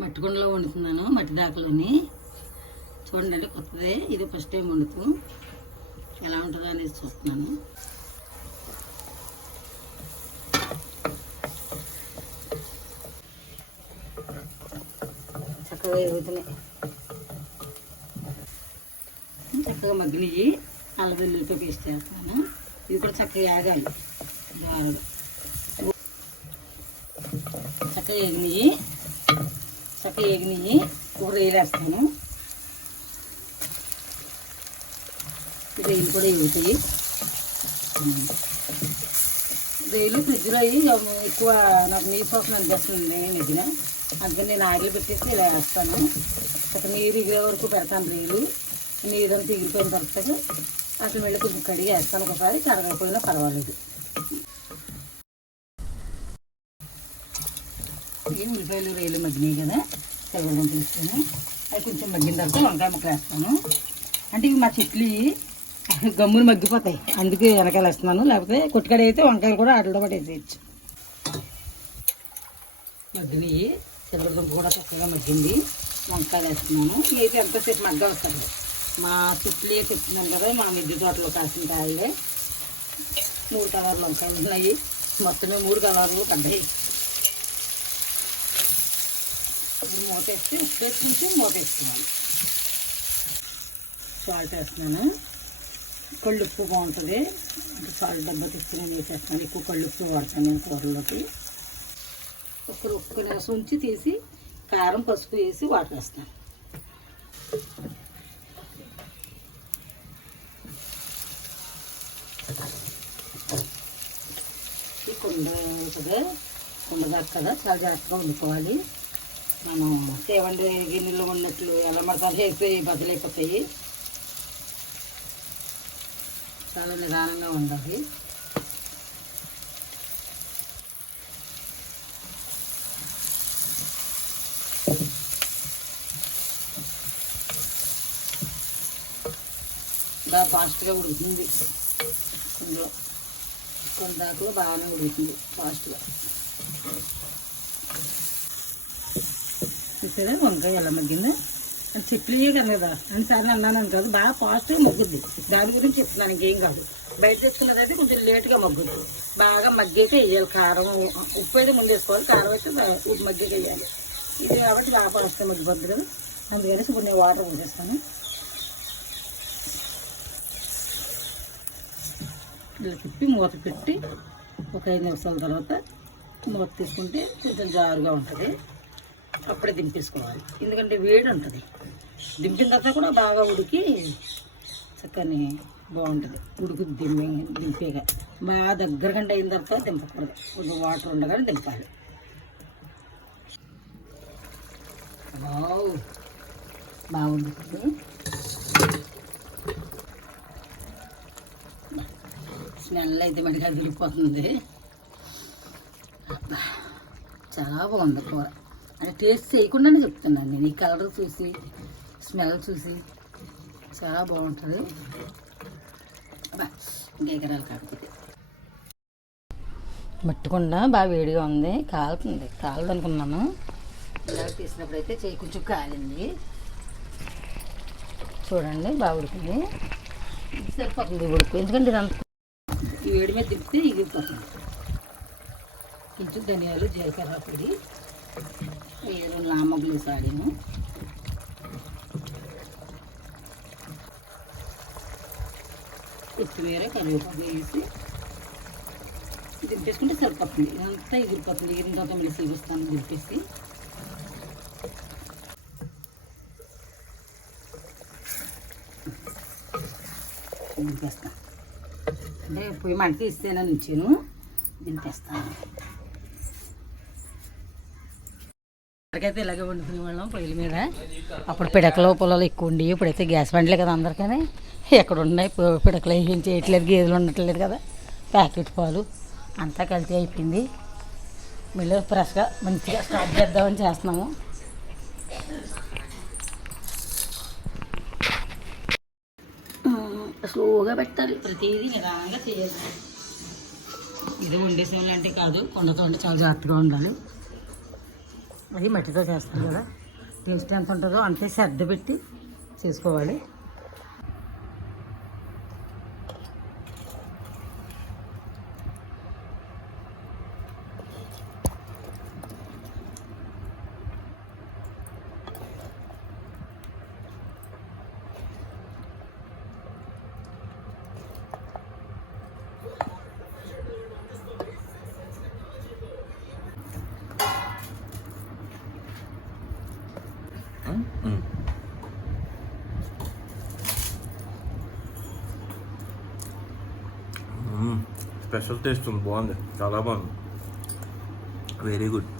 మట్టి కుండలో వండుతున్నాను, మట్టి దాకలోని. చూడండి అంటే కొత్తదే, ఇది ఫస్ట్ టైం వండుతూ ఎలా ఉంటుందో అనేది చూస్తున్నాను. చక్కగా ఎగుతున్నాయి, చక్కగా మగ్గినవి. అల్లం వెల్లుల్లితో పేస్ట్ చేస్తాను. ఇది కూడా చక్కగా ఆగాలి, బాగా చక్కగా ఎగినాయి. ఒక రైలు వేస్తాను. రైలు కూడా ఎగుతాయి. రైలు ఫ్రిడ్జ్లో అయ్యి ఎక్కువ నాకు నీరు కోసం అనిపిస్తుంది. నేను ఎగిన అందుకని నేను ఆయిల్ పెట్టేసి ఇలా వేస్తాను. ఒక నీరు ఎగిరే వరకు పెడతాను. రైలు నీరంతా ఎగిరిపోయిన తర్వాత అసలు వెళ్ళి కొంచెం కడిగి వేస్తాను. ఒకసారి కడగకపోయినా పర్వాలేదు. ఉల్లిపాయలు రైలు మగ్గినాయి కదా, తెగడం తీసుకొని అవి కొంచెం మగ్గిన తర్వాత వంకాయ ముక్కలు వేస్తాను. అంటే ఇవి మా చెట్లు గమ్ములు మగ్గిపోతాయి, అందుకే వెనకాల వేస్తున్నాను. లేకపోతే కొట్టుకడ అయితే వంకాయలు కూడా వాటితో పాటు వేసేయచ్చు. మగ్గినాయి, తెల్లదుంప కూడా చక్కగా మగ్గింది. వంకాయలు వేస్తున్నాను. అయితే ఎంతసేపు మగ్గ వస్తుంది. మా చెట్లు తెచ్చున్నాను కదా, మా మిద్దె తోటలో కాసిన కాయలే. 3 కలర్లు వంకాయలు ఉన్నాయి. మొత్తమే 3 కలర్లు పడ్డాయి. మూతేస్తే ఉప్పు వేసుకుంటే మూతేస్తున్నాను. సాల్ట్ వేస్తున్నాను. కళ్ళుప్పు బాగుంటుంది, అంటే సాల్ట్ డబ్బా తెచ్చుకుని వేసేస్తున్నాను. ఎక్కువ కళ్ళుప్పు వాడతాను నేను కూరలోకి. ఒక్క నిమిషం ఉంచి తీసి కారం పసుపు వేసి వాటర్ వేస్తాను. ఈ కుండ దాకా కదా, చాలా జాగ్రత్తగా వండుకోవాలి. మనం సేవండి గిన్నెలో ఉన్నట్లు ఎలా మసాలా అయిపోయి బదులైపోతాయి. చాలా నిదానంగా ఉండాలి. బాగా ఫాస్ట్గా ఉడుకుతుంది. కొన్ని దాకా బాగానే ఉడుకుతుంది ఫాస్ట్గా. చూసారా వంకాయ ఎలా మగ్గిందా? అని చెప్పలే కదా అన్నిసార్లు అన్నాను కాదు, బాగా ఫాస్ట్గా మగ్గుద్ది. దాని గురించి చెప్తున్నాను, ఇంకేం కాదు. బయట తెచ్చుకున్నదైతే కొంచెం లేట్గా మగ్గుద్ది. బాగా మగ్గైతే వేయాలి. కారం ఉప్పు అయితే ముందు వేసుకోవాలి, కారం అయితే మగ్గకి వేయాలి. ఇది కాబట్టి బాగా ఫాస్ట్గా మగ్గిపోద్ది కదా, అందుకని ఇప్పుడు నేను వాటర్ పోసేస్తాను. ఇలా తిప్పి మూత పెట్టి ఒక 5 నిమిషాల తర్వాత మూత తీసుకుంటే కొంచెం జారుగా ఉంటుంది. అప్పుడే దింపేసుకోవాలి, ఎందుకంటే వేడి ఉంటుంది. దింపిన తర్వాత కూడా బాగా ఉడికి చక్కని బాగుంటుంది. దింపేగా బాగా దగ్గర కంటే అయిన తర్వాత దింపకూడదు. కొంచెం వాటర్ ఉండగానే దింపాలి. బాగుంది. స్మెల్ అయితే మనకి అదిరిపోతుంది. చాలా బాగుంది కూర. అంటే టేస్ట్ చేయకుండానే చెప్తున్నాను నేను. ఈ కలర్ చూసి స్మెల్ చూసి చాలా బాగుంటుంది. ఇంకెకరాలు కాకపోతే మట్టుకుండా బాగా వేడిగా ఉంది, కాలుతుంది. కాలదు అనుకున్నాను. ఇలా తీసినప్పుడు అయితే చేయి కొంచెం కాలింది. చూడండి బాగా ఉడికింది. సరిపోతుంది ఉడుకు, ఎందుకంటే ఇదంతా ఈ వేడి మీద తిప్పితే ఎగిరిపోతుంది. కొంచెం ధనియాలు, జీలకర్ర పొడి, 2 నామగ్గులు సాడిను, కొత్తిమీర, కరివేపాకు వేసి దింపేసుకుంటే సరిపోతుంది. ఇదంతా ఎగిరిపోతుంది. ఎగిరిన తర్వాత మళ్ళీ సీవస్తాను దింపేసి. దింపేస్తాను. అంటే పొయ్యి మంటకి ఇస్తేనే నుంచాను, దింపేస్తాను. అందరికైతే ఇలాగే వండుకునే వాళ్ళం పొయ్యిల మీద. అప్పుడు పిడకలు పొలాలు ఎక్కువ ఉండేవి. ఇప్పుడైతే గ్యాస్ బండ్లే కదా అందరికీ. ఎక్కడ ఉన్నాయి పిడకలు ఏం చేయట్లేదు, గేదెలు ఉండట్లేదు కదా, ప్యాకెట్ పాలు అంతా కల్తీ అయిపోయింది. మళ్ళీ ఫ్రెష్గా మంచిగా స్టార్ట్ చేద్దామని చేస్తున్నాము. స్లోగా పెట్టాలి, ప్రతిదీ నిదానంగా చేయాలి. ఇది వండేసేవాళ్ళు అంటే కాదు, కొండతో చాలా జాగ్రత్తగా ఉండాలి. అది మట్టితో చేస్తాం కదా, టేస్ట్ ఎంత ఉంటుందో అంతే శ్రద్ధ పెట్టి చేసుకోవాలి. స్పెషల్ టేస్ట్ ఉంది, బాగుంది, చాలా బాగుంది, వెరీ గుడ్.